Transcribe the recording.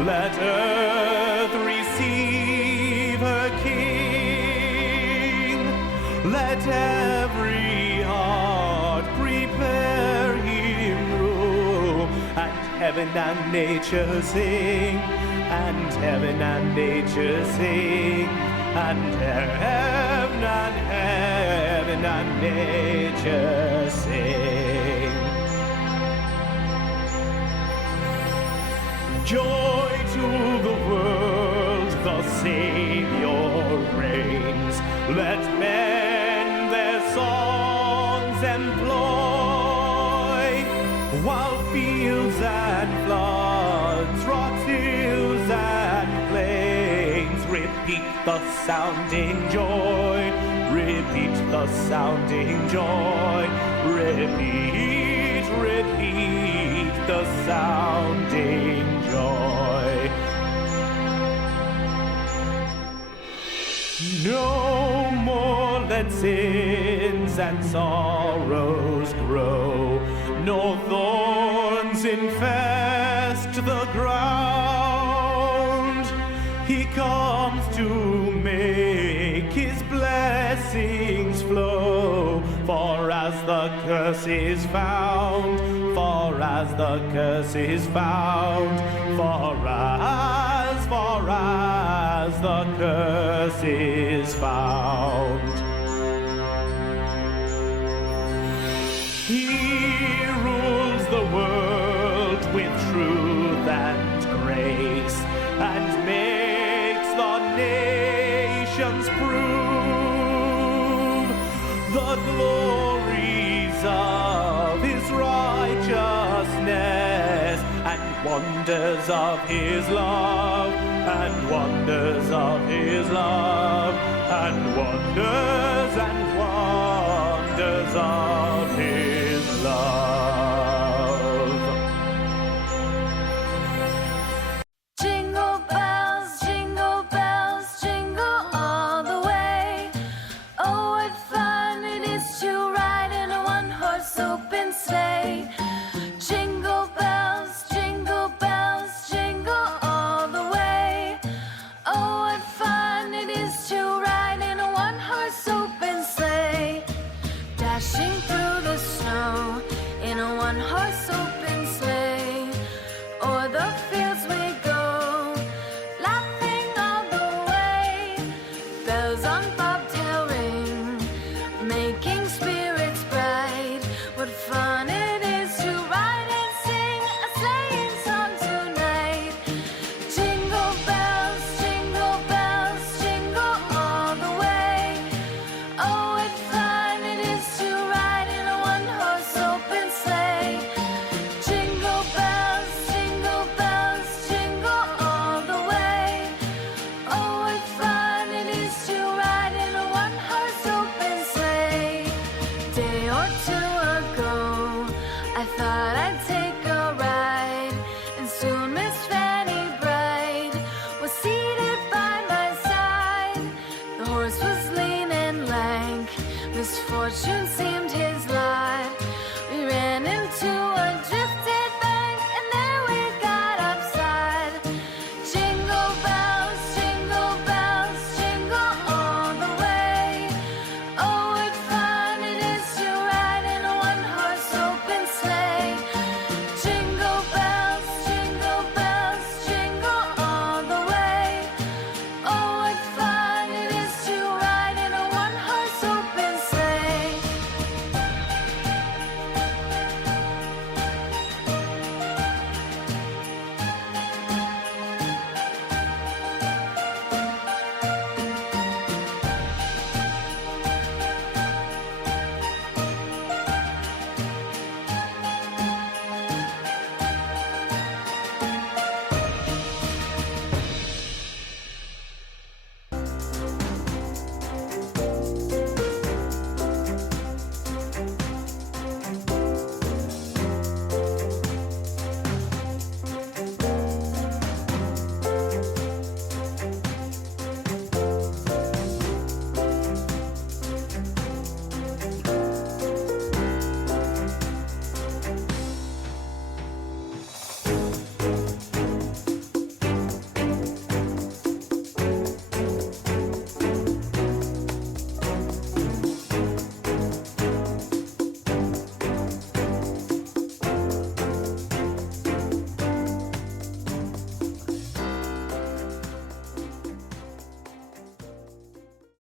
Let earth receive her King. Let every heart prepare him room. And heaven and nature sing. And heaven and nature sing. And heaven and nature sing. Joy to the world, the Savior reigns. Let men their songs employ, while fields and floods, rocks, hills and plains repeat the sounding joy, repeat the sounding joy, repeat, repeat the sounding joy. No more let sins and sorrows grow, nor thorns infest the ground. He comes to make his blessings flow, for as the curse is found, for as the curse is found, for as the curse is found. He rules the world with truth and grace, and makes the nations prove the glories of his righteousness, and wonders of his love, and wonders of his love, and wonders